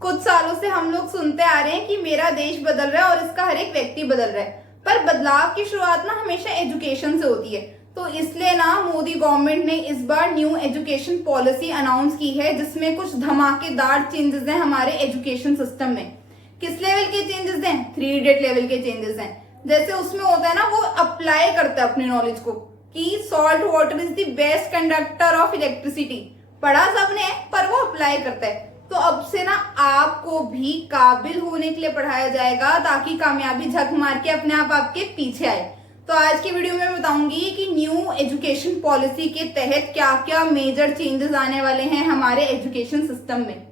कुछ सालों से हम लोग सुनते आ रहे हैं कि मेरा देश बदल रहा है और इसका हर एक व्यक्ति बदल रहा है। पर बदलाव की शुरुआत ना हमेशा एजुकेशन से होती है। तो इसलिए ना मोदी गवर्नमेंट ने इस बार न्यू एजुकेशन पॉलिसी अनाउंस की है, जिसमें कुछ धमाकेदार चेंजेस हैं हमारे एजुकेशन सिस्टम में। किस लेवल के चेंजेस हैं? 3 इडियट लेवल के चेंजेस हैं। जैसे उसमें होता है ना, वो अप्लाई करता है अपनी नॉलेज को कि salt water is the best conductor of electricity. पढ़ा सबने है पर वो अप्लाई करता है। तो अब से ना आपको भी काबिल होने के लिए पढ़ाया जाएगा, ताकि कामयाबी झक मार के अपने आप आपके पीछे आए। तो आज की वीडियो में बताऊंगी कि न्यू एजुकेशन पॉलिसी के तहत क्या क्या मेजर चेंजेस आने वाले हैं हमारे एजुकेशन सिस्टम में।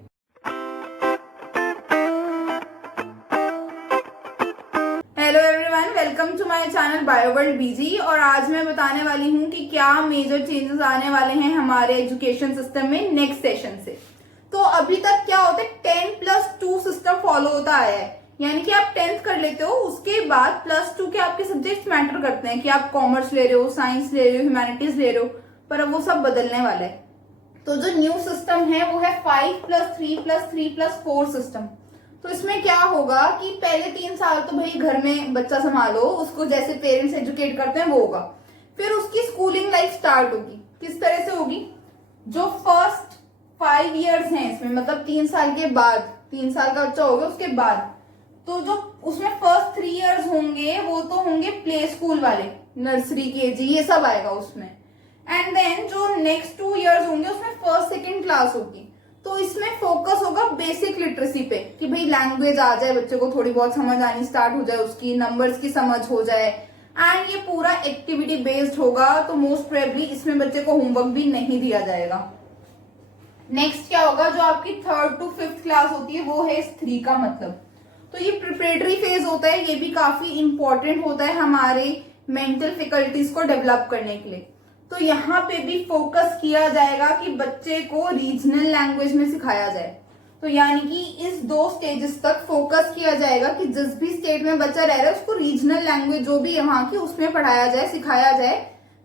Hello everyone, welcome to my channel Bioworld BG. और आज मैं बताने वाली हूँ कि क्या मेजर चेंजेस आने वाले हैं हमारे एजुकेशन सिस्टम में नेक्स्ट सेशन से। तो अभी तक क्या होता है, 10+2 सिस्टम फॉलो होता आया है। यानी कि आप 10th कर लेते हो, उसके बाद +2 के आपके सब्जेक्ट्स मैटर करते हैं कि आप कॉमर्स ले रहे हो, साइंस ले रहे हो, ह्यूमैनिटीज ले रहे हो। पर अब वो सब बदलने वाला है। तो जो न्यू सिस्टम है वो है 5+3+3+4 सिस्टम। तो इसमें क्या होगा कि पहले 3 साल तो भाई घर में बच्चा संभालो, उसको जैसे पेरेंट्स एजुकेट करते हैं वो होगा। फिर उसकी स्कूलिंग लाइफ स्टार्ट होगी। किस तरह से होगी? जो फर्स्ट 5 इयर्स हैं इसमें, मतलब 3 साल के बाद, 3 साल का बच्चा होगा उसके बाद, तो जो उसमें फर्स्ट 3 इयर्स होंगे वो तो होंगे प्ले स्कूल वाले, नर्सरी केजी ये सब आएगा उसमें। एंड देन जो नेक्स्ट 2 इयर्स होंगे उसमें फर्स्ट सेकेंड क्लास होगी। तो इसमें फोकस होगा बेसिक लिटरेसी पे कि भाई लैंग्वेज आ जाए, बच्चे को थोड़ी बहुत समझ आनी स्टार्ट हो जाए, उसकी नंबर्स की समझ हो जाए। एंड ये पूरा एक्टिविटी बेस्ड होगा। तो मोस्ट प्रोबेबली इसमें बच्चे को होमवर्क भी नहीं दिया जाएगा। नेक्स्ट क्या होगा, जो आपकी 3rd to 5th क्लास होती है वो है इस 3 का मतलब। तो ये प्रिपरेटरी फेज होता है, ये भी काफी इंपॉर्टेंट होता है हमारे मेंटल फैकल्टीज को डेवलप करने के लिए। तो यहाँ पे भी फोकस किया जाएगा कि बच्चे को रीजनल लैंग्वेज में सिखाया जाए। तो यानी कि इस 2 स्टेजेस तक फोकस किया जाएगा कि जिस भी स्टेट में बच्चा रह रहा है उसको रीजनल लैंग्वेज जो भी है वहां की उसमें पढ़ाया जाए, सिखाया जाए,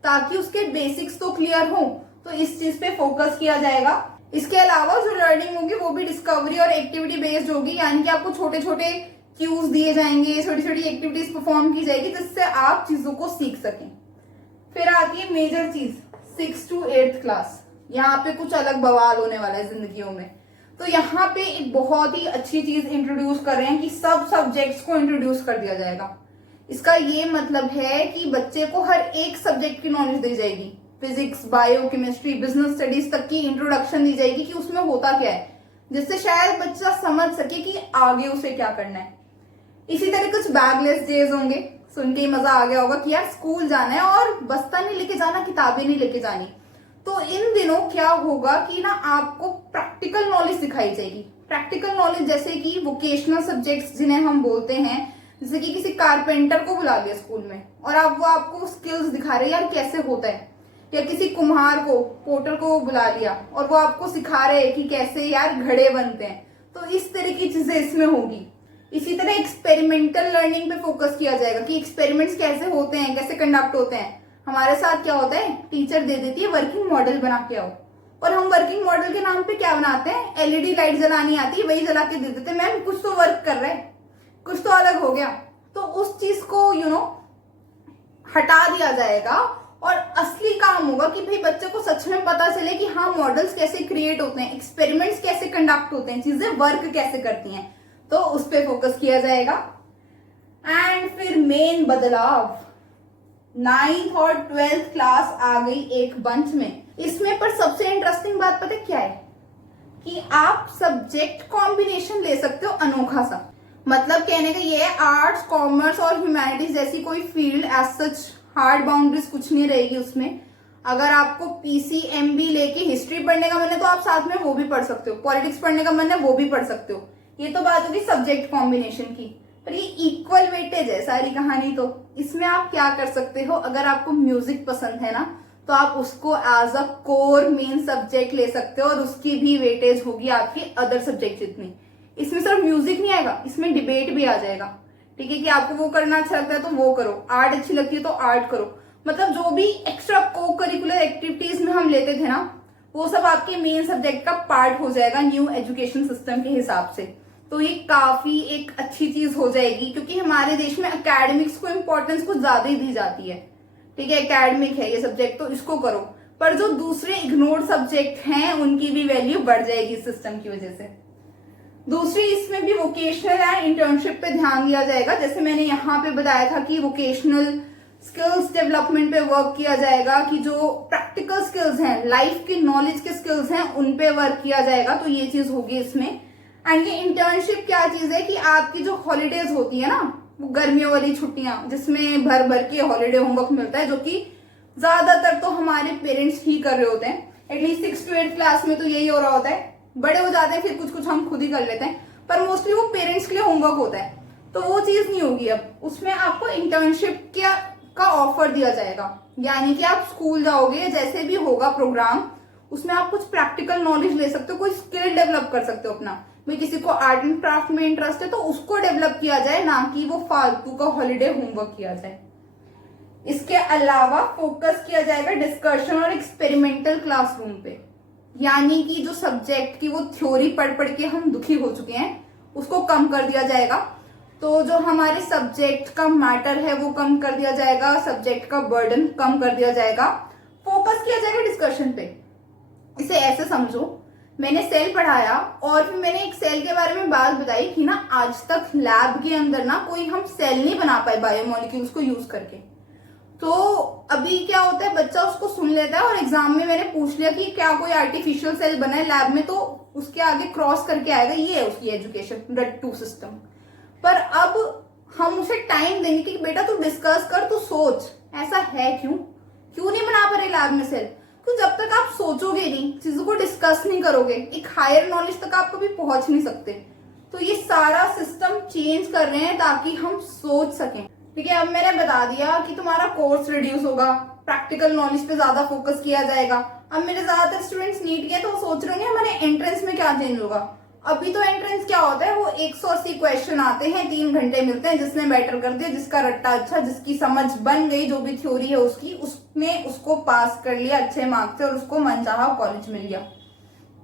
ताकि उसके बेसिक्स तो क्लियर हो। तो इस चीज पे फोकस किया जाएगा। इसके अलावा जो लर्निंग होगी वो भी डिस्कवरी और एक्टिविटी बेस्ड होगी। यानी कि आपको छोटे छोटे क्यूज दिए जाएंगे, छोटी छोटी एक्टिविटीज परफॉर्म की जाएगी जिससे आप चीजों को सीख सकें। फिर आती है मेजर चीज 6th to 8th क्लास। यहाँ पे कुछ अलग बवाल होने वाला है जिंदगियों में। तो यहाँ पे एक बहुत ही अच्छी चीज इंट्रोड्यूस कर रहे हैं कि सब सब्जेक्ट्स को इंट्रोड्यूस कर दिया जाएगा। इसका ये मतलब है कि बच्चे को हर एक सब्जेक्ट की नॉलेज दी जाएगी। Physics, bio, chemistry, business studies तक की इंट्रोडक्शन दी जाएगी कि उसमें होता क्या है, जिससे शायद बच्चा समझ सके कि आगे उसे क्या करना है। इसी तरह कुछ बैगलेस डेज होंगे। सुन के ही मजा आ गया होगा कि यार स्कूल जाना है और बस्ता नहीं लेके जाना, किताबें नहीं लेके जानी। तो इन दिनों क्या होगा कि ना आपको प्रैक्टिकल नॉलेज सिखाई जाएगी। प्रैक्टिकल नॉलेज जैसे कि वोकेशनल सब्जेक्ट्स जिन्हें हम बोलते हैं, जैसे कि किसी कारपेंटर को बुला लिया स्कूल में और आप वो आपको स्किल्स दिखा रहे हैं यार कैसे होता है, या किसी कुम्हार को, पोटर को बुला लिया और वो आपको सिखा रहे हैं कि कैसे यार घड़े बनते हैं। तो इस तरह की चीजें इसमें होगी। इसी तरह एक्सपेरिमेंटल लर्निंग पे फोकस किया जाएगा कि एक्सपेरिमेंट्स कैसे होते हैं, कैसे कंडक्ट होते हैं। हमारे साथ क्या होता है, टीचर दे देती है वर्किंग मॉडल बना के आओ, और हम वर्किंग मॉडल के नाम पे क्या बनाते हैं, एलईडी लाइट जलानी आती है वही जला के दे देते हैं। मैम कुछ तो वर्क कर रहा है, कुछ तो अलग हो गया। तो उस चीज को हटा दिया जाएगा और असली काम होगा कि भाई बच्चे को सच में पता चले कि हाँ मॉडल्स कैसे क्रिएट होते हैं, एक्सपेरिमेंट्स कैसे कंडक्ट होते हैं, चीजें वर्क कैसे करती हैं। तो उस पर फोकस किया जाएगा। एंड फिर मेन बदलाव, 9th और 12th क्लास आ गई एक बंच में। इसमें पर सबसे इंटरेस्टिंग बात पता क्या है कि आप सब्जेक्ट कॉम्बिनेशन ले सकते हो अनोखा सा। मतलब कहने का ये है, आर्ट्स, कॉमर्स और ह्यूमैनिटीज जैसी कोई field as such hard boundaries कुछ नहीं रहेगी उसमें। अगर आपको पीसीएमबी लेके हिस्ट्री पढ़ने का मन है तो आप साथ में वो भी पढ़ सकते हो, पॉलिटिक्स पढ़ने का मन है वो भी पढ़ सकते हो। ये तो बात होगी सब्जेक्ट कॉम्बिनेशन की, पर ये इक्वल वेटेज है सारी कहानी। तो इसमें आप क्या कर सकते हो, अगर आपको म्यूजिक पसंद है ना तो आप उसको as a core main subject ले सकते हो और उसकी भी वेटेज होगी आपकी अदर सब्जेक्ट जितनी। इसमें सिर्फ म्यूजिक नहीं आएगा, इसमें डिबेट भी आ जाएगा। ठीक है कि आपको वो करना अच्छा लगता है तो वो करो, आर्ट अच्छी लगती है तो आर्ट करो। मतलब जो भी एक्स्ट्रा को करिकुलर एक्टिविटीज में हम लेते थे ना, वो सब आपके मेन सब्जेक्ट का पार्ट हो जाएगा न्यू एजुकेशन सिस्टम के हिसाब से। तो ये काफी एक अच्छी चीज हो जाएगी, क्योंकि हमारे देश में एकेडमिक्स को इम्पोर्टेंस कुछ ज्यादा ही दी जाती है। ठीक है, एकेडमिक है ये सब्जेक्ट तो इसको करो, पर जो दूसरे इग्नोर्ड सब्जेक्ट हैं उनकी भी वैल्यू बढ़ जाएगी इस सिस्टम की वजह से। दूसरी, इसमें भी वोकेशनल एंड इंटर्नशिप पे ध्यान दिया जाएगा। जैसे मैंने यहाँ पे बताया था कि वोकेशनल स्किल्स डेवलपमेंट पे वर्क किया जाएगा, कि जो प्रैक्टिकल स्किल्स हैं, लाइफ की नॉलेज के स्किल्स हैं, उन पे वर्क किया जाएगा। तो ये चीज होगी इसमें। एंड ये इंटर्नशिप क्या चीज है कि आपकी जो हॉलीडेज होती है ना, वो गर्मियों वाली छुट्टियां जिसमें भर भर के हॉलीडे होमवर्क मिलता है, जो कि ज्यादातर तो हमारे पेरेंट्स ही कर रहे होते हैं। एटलीस्ट 6 to 8 क्लास में तो यही हो रहा होता है। बड़े हो जाते हैं फिर कुछ कुछ हम खुद ही कर लेते हैं, पर मोस्टली वो पेरेंट्स के लिए होमवर्क होता है। तो वो चीज नहीं होगी अब, उसमें आपको इंटर्नशिप का ऑफर दिया जाएगा। यानी कि आप स्कूल जाओगे, जैसे भी होगा प्रोग्राम, उसमें आप कुछ प्रैक्टिकल नॉलेज ले सकते हो, कोई स्किल डेवलप कर सकते हो अपना। भाई किसी को आर्ट एंड क्राफ्ट में इंटरेस्ट है तो उसको डेवलप किया जाए, ना कि वो फालतू का हॉलीडे होमवर्क किया जाए। इसके अलावा फोकस किया जाएगा डिस्कशन और एक्सपेरिमेंटल क्लासरूम पे। यानी कि जो सब्जेक्ट की वो थ्योरी पढ़ पढ़ के हम दुखी हो चुके हैं, उसको कम कर दिया जाएगा। तो जो हमारे सब्जेक्ट का मैटर है वो कम कर दिया जाएगा, सब्जेक्ट का बर्डन कम कर दिया जाएगा, फोकस किया जाएगा डिस्कशन पे। इसे ऐसे समझो, मैंने सेल पढ़ाया और फिर मैंने एक सेल के बारे में बात बताई कि ना आज तक लैब के अंदर ना कोई हम सेल नहीं बना पाए बायोमोलिक्यूल्स को यूज करके। तो अभी क्या होता है, बच्चा उसको सुन लेता है और एग्जाम में मैंने पूछ लिया कि क्या कोई आर्टिफिशियल सेल बना है लैब में, तो उसके आगे क्रॉस करके आएगा ये है उसकी एजुकेशन, रट्टू सिस्टम। पर अब हम उसे टाइम देंगे कि बेटा तू डिस्कस कर, तू सोच ऐसा है क्यों नहीं बना पा रहे लैब में सेल। तो जब तक आप सोचोगे नहीं, चीजों को डिस्कस नहीं करोगे, एक हायर नॉलेज तक आप कभी पहुंच नहीं सकते। तो ये सारा सिस्टम चेंज कर रहे हैं ताकि हम सोच सकें। ठीक है, अब मैंने बता दिया कि तुम्हारा कोर्स रिड्यूस होगा, प्रैक्टिकल नॉलेज पे ज्यादा फोकस किया जाएगा। अब मेरे ज्यादातर स्टूडेंट्स नीट के तो सोच रहे होंगे हमारे एंट्रेंस में क्या चेंज होगा। अभी तो एंट्रेंस क्या होता है, वो 180 क्वेश्चन आते हैं, 3 घंटे मिलते हैं, जिसने बेटर कर दिया, जिसका रट्टा अच्छा, जिसकी समझ बन गई, जो भी थ्योरी है उसकी, उसने उसको पास कर लिया अच्छे मार्क्स से और उसको मनचाहा कॉलेज मिल गया।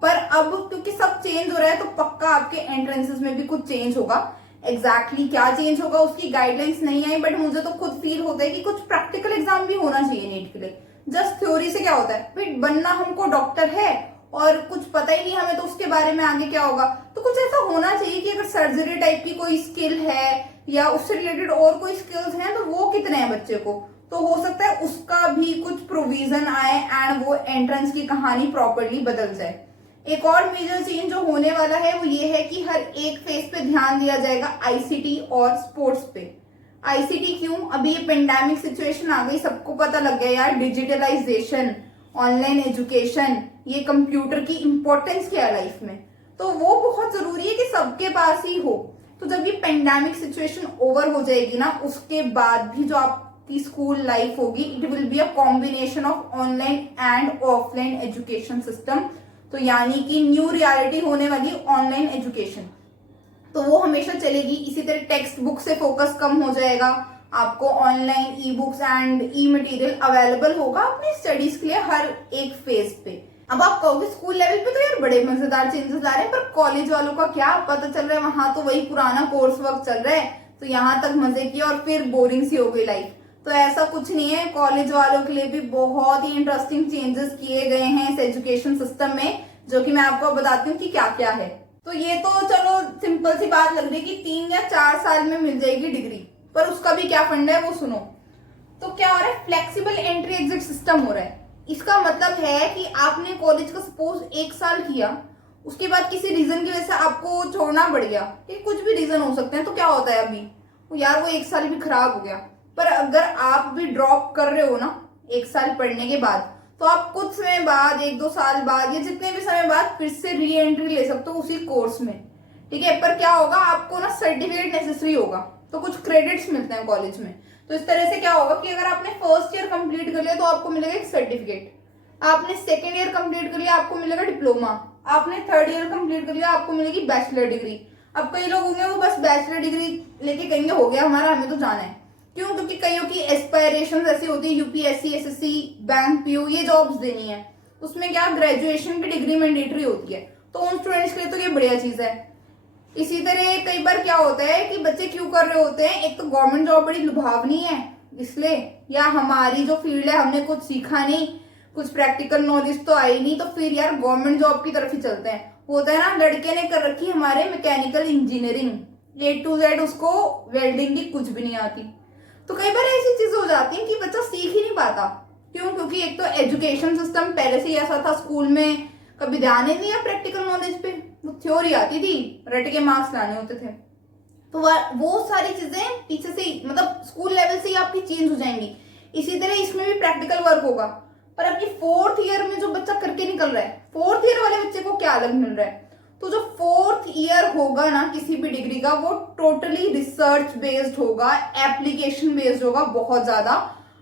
पर अब क्योंकि सब चेंज हो रहा है तो पक्का आपके एंट्रेंसेस में भी कुछ चेंज होगा। एग्जैक्टली क्या चेंज होगा उसकी गाइडलाइंस नहीं आई, बट मुझे तो खुद फील होता है कि कुछ प्रैक्टिकल एग्जाम भी होना चाहिए नीट के लिए। जस्ट थ्योरी से क्या होता है, फिर बनना हमको डॉक्टर है और कुछ पता ही नहीं हमें तो उसके बारे में आगे क्या होगा। तो कुछ ऐसा होना चाहिए कि अगर सर्जरी टाइप की कोई स्किल है या उससे रिलेटेड और कोई स्किल्स हैं तो वो कितने हैं बच्चे को, तो हो सकता है उसका भी कुछ प्रोविजन आए एंड वो एंट्रेंस की कहानी प्रॉपरली बदल जाए। एक और मेजर चेंज जो होने वाला है वो ये है कि हर एक फेज पे ध्यान दिया जाएगा आईसीटी और स्पोर्ट्स पे। आईसीटी क्यों, अभी ये पेंडेमिक सिचुएशन आ गई, सबको पता लग गया यार डिजिटलाइजेशन, ऑनलाइन एजुकेशन, ये कंप्यूटर की इंपॉर्टेंस क्या है लाइफ में, तो वो बहुत जरूरी है कि सबके पास ही हो। तो जब ये पेंडेमिक सिचुएशन ओवर हो जाएगी ना, उसके बाद भी जो आपकी स्कूल लाइफ होगी, it will be a combination of online and offline education system. तो यानी कि न्यू रियलिटी होने वाली ऑनलाइन एजुकेशन, तो वो हमेशा चलेगी। इसी तरह टेक्स्ट बुक से फोकस कम हो जाएगा, आपको online e books and E material available होगा अपनी स्टडीज के लिए हर एक फेज पे। अब आप कहोगे स्कूल लेवल पे तो यार बड़े मजेदार चेंजेस आ रहे हैं, पर कॉलेज वालों का क्या पता चल रहा है, वहां तो वही पुराना कोर्स वर्क चल रहा है, तो यहाँ तक मजे किया और फिर बोरिंग सी हो गई लाइफ। तो ऐसा कुछ नहीं है, कॉलेज वालों के लिए भी बहुत ही इंटरेस्टिंग चेंजेस किए गए हैं इस एजुकेशन सिस्टम में, जो कि मैं आपको बताती हूँ कि क्या क्या है। तो ये तो चलो सिंपल सी बात लग रही है कि 3 या 4 साल में मिल जाएगी डिग्री, पर उसका भी क्या फंड है वो सुनो। तो क्या हो रहा है, फ्लेक्सिबल एंट्री एग्जिट सिस्टम हो रहा है। इसका मतलब है कि आपने कॉलेज का सपोज 1 साल किया, उसके बाद किसी रीजन की वजह से आपको छोड़ना पड़ गया, ये कुछ भी रीजन हो सकते हैं, तो क्या होता है अभी यार वो 1 साल भी खराब हो गया। पर अगर आप भी ड्रॉप कर रहे हो ना 1 साल पढ़ने के बाद, तो आप कुछ समय बाद 1-2 साल बाद या जितने भी समय बाद फिर से री एंट्री ले सकते हो उसी कोर्स में। ठीक है, पर क्या होगा, आपको ना सर्टिफिकेट नेसेसरी होगा, तो कुछ क्रेडिट्स मिलते हैं कॉलेज में। तो इस तरह से क्या होगा कि अगर आपने फर्स्ट ईयर कंप्लीट कर लिया तो आपको मिलेगा एक सर्टिफिकेट, आपने सेकेंड ईयर कंप्लीट कर लिया आपको मिलेगा डिप्लोमा, आपने थर्ड ईयर कंप्लीट कर लिया आपको मिलेगी बैचलर डिग्री। अब कई लोग होंगे वो बस बैचलर डिग्री लेके कहेंगे हो गया हमारा, हमें तो जाना है। क्यों, क्योंकि कईयों की एस्पायरेशन ऐसी होती है यूपीएससी, एसएससी, बैंक, पीओ ये जॉब्स देनी है। उसमें क्या ग्रेजुएशन की डिग्री मैंडेटरी होती है, तो उन स्टूडेंट्स के लिए तो ये बढ़िया चीज है। इसी तरह कई बार क्या होता है कि बच्चे क्यों कर रहे होते हैं, एक तो गवर्नमेंट जॉब बड़ी लुभावनी है इसलिए, या हमारी जो फील्ड है हमने कुछ सीखा नहीं, कुछ प्रैक्टिकल नॉलेज तो आई नहीं, तो फिर यार गवर्नमेंट जॉब की तरफ ही चलते हैं। होता है ना, लड़के ने कर रखी हमारे mechanical engineering, A to Z उसको वेल्डिंग की कुछ भी नहीं आती। तो कई बार ऐसी चीजें हो जाती हैं कि बच्चा सीख ही नहीं पाता। क्यों? क्योंकि एक तो एजुकेशन सिस्टम पहले से ही ऐसा था, स्कूल में कभी ध्यान ही नहीं है प्रैक्टिकल नॉलेज पे, वो थ्योरी आती थी, रट के मार्क्स लाने होते थे। तो वो सारी चीजें पीछे से ही, मतलब स्कूल लेवल से ही आपकी चेंज हो जाएंगी। इसी तरह इसमें भी प्रैक्टिकल वर्क होगा। पर अपनी 4th ईयर में जो बच्चा करके निकल रहा है, 4th ईयर वाले बच्चे को क्या अलग मिल रहा है? तो जो 4th ईयर होगा ना किसी भी डिग्री का, वो टोटली रिसर्च बेस्ड होगा, एप्लीकेशन बेस्ड होगा, बहुत ज्यादा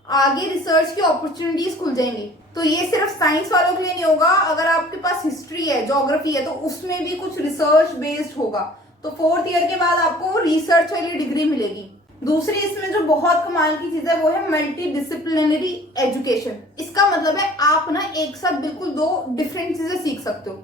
आगे रिसर्च की अपॉर्चुनिटीज खुल जाएंगी। तो ये सिर्फ साइंस वालों के लिए नहीं होगा, अगर आपके पास हिस्ट्री है, ज्योग्राफी है, तो उसमें भी कुछ रिसर्च बेस्ड होगा। तो 4th ईयर के बाद आपको रिसर्च वाली डिग्री मिलेगी। दूसरी इसमें जो बहुत कमाल की चीज है वो है मल्टी डिसिप्लिनरी एजुकेशन। इसका मतलब है आप ना एक साथ बिल्कुल 2 डिफरेंट चीजें सीख सकते हो।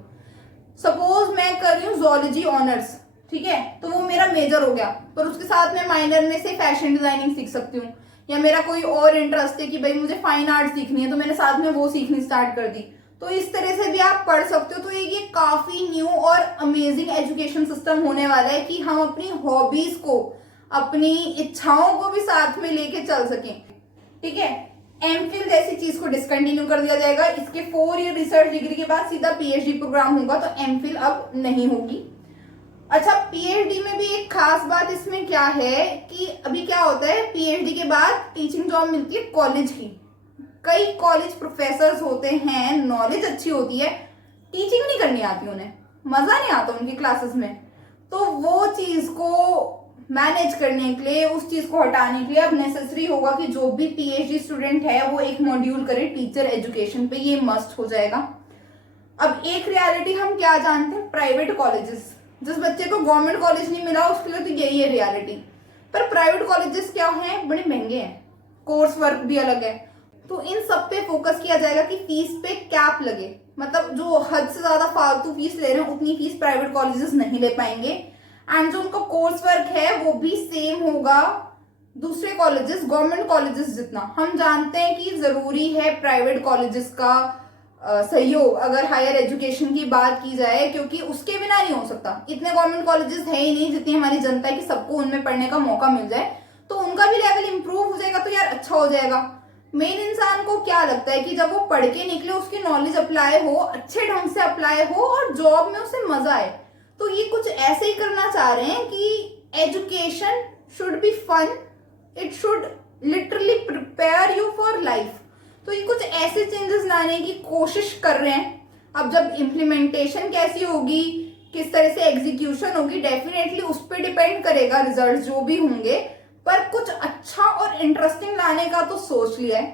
सपोज मैं कर रही हूँ जोलॉजी ऑनर्स, ठीक है, तो वो मेरा मेजर हो गया, पर उसके साथ मैं माइनर में से फैशन डिजाइनिंग सीख सकती हूँ, या मेरा कोई और इंटरेस्ट है कि भाई मुझे फाइन आर्ट सीखनी है, तो मैंने साथ में वो सीखनी स्टार्ट कर दी। तो इस तरह से भी आप पढ़ सकते हो। तो ये काफी न्यू और अमेजिंग एजुकेशन सिस्टम होने वाला है कि हम अपनी हॉबीज को, अपनी इच्छाओं को भी साथ में लेके चल सकें, ठीक है। एमफिल जैसी चीज को डिसकंटिन्यू कर दिया जाएगा। इसके 4 ईयर रिसर्च डिग्री के बाद सीधा पीएचडी प्रोग्राम होगा, तो एमफिल अब नहीं होगी। अच्छा, पीएचडी में भी एक खास बात इसमें क्या है कि अभी क्या होता है, पीएचडी के बाद टीचिंग जॉब मिलती है कॉलेज की। कई कॉलेज प्रोफेसर होते हैं, नॉलेज अच्छी होती है, टीचिंग नहीं करनी आती उन्हें, मजा नहीं आता उनकी क्लासेस में। तो वो चीज को मैनेज करने के लिए, उस चीज को हटाने के लिए अब नेसेसरी होगा कि जो भी पीएचडी स्टूडेंट है वो एक मॉड्यूल करे टीचर एजुकेशन पे, ये मस्ट हो जाएगा। अब एक रियलिटी हम क्या जानते हैं, प्राइवेट कॉलेजेस, जिस बच्चे को गवर्नमेंट कॉलेज नहीं मिला उसके लिए तो यही है रियलिटी। पर प्राइवेट कॉलेजेस क्या हैं, बड़े महंगे हैं, कोर्स वर्क भी अलग है। तो इन सब पे फोकस किया जाएगा कि फीस पे कैप लगे, मतलब जो हद से ज्यादा फालतू फीस ले रहे हैं उतनी फीस प्राइवेट कॉलेजेस नहीं ले पाएंगे। एंड जो उनका कोर्स वर्क है वो भी सेम होगा दूसरे कॉलेजेस, गवर्नमेंट कॉलेजेस जितना। हम जानते हैं कि जरूरी है प्राइवेट कॉलेजेस का सहयोग अगर हायर एजुकेशन की बात की जाए, क्योंकि उसके बिना नहीं हो सकता। इतने गवर्नमेंट कॉलेजेस है ही नहीं जितनी हमारी जनता है कि सबको उनमें पढ़ने का मौका मिल जाए, तो उनका भी लेवल इंप्रूव हो जाएगा, तो यार अच्छा हो जाएगा। मेन इंसान को क्या लगता है कि जब वो पढ़ के निकले उसकी नॉलेज अप्लाई हो, अच्छे ढंग से अप्लाई हो और जॉब में उसे मजा आए। तो ये कुछ ऐसे ही करना चाह रहे हैं कि education should be fun, it should literally prepare you for life. तो ये कुछ ऐसे चेंजेस लाने की कोशिश कर रहे हैं। अब जब इम्प्लीमेंटेशन कैसी होगी, किस तरह से एग्जीक्यूशन होगी, डेफिनेटली उस पर डिपेंड करेगा रिजल्ट जो भी होंगे। पर कुछ अच्छा और इंटरेस्टिंग लाने का तो सोच लिया है,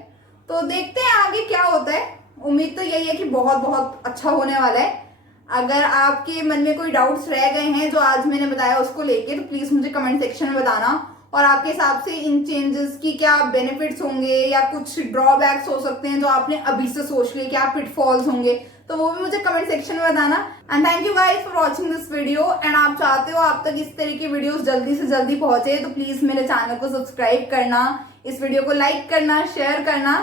तो देखते हैं आगे क्या होता है। उम्मीद तो यही है कि बहुत बहुत अच्छा होने वाला है। अगर आपके मन में कोई डाउट्स रह गए हैं जो आज मैंने बताया उसको लेके, तो प्लीज मुझे कमेंट सेक्शन में बताना, और आपके हिसाब से इन चेंजेस की क्या बेनिफिट्स होंगे या कुछ ड्रॉबैक्स हो सकते हैं जो आपने अभी से सोच लिए, क्या पिटफॉल्स होंगे, तो वो भी मुझे कमेंट सेक्शन में बताना। And thank you guys for watching this video. And आप चाहते हो आप तक इस तरह की वीडियोस जल्दी से जल्दी पहुंचे, तो प्लीज मेरे चैनल को सब्सक्राइब करना, इस वीडियो को लाइक करना, शेयर करना,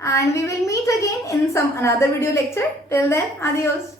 and we will meet again in some another video lecture. Till then, adios.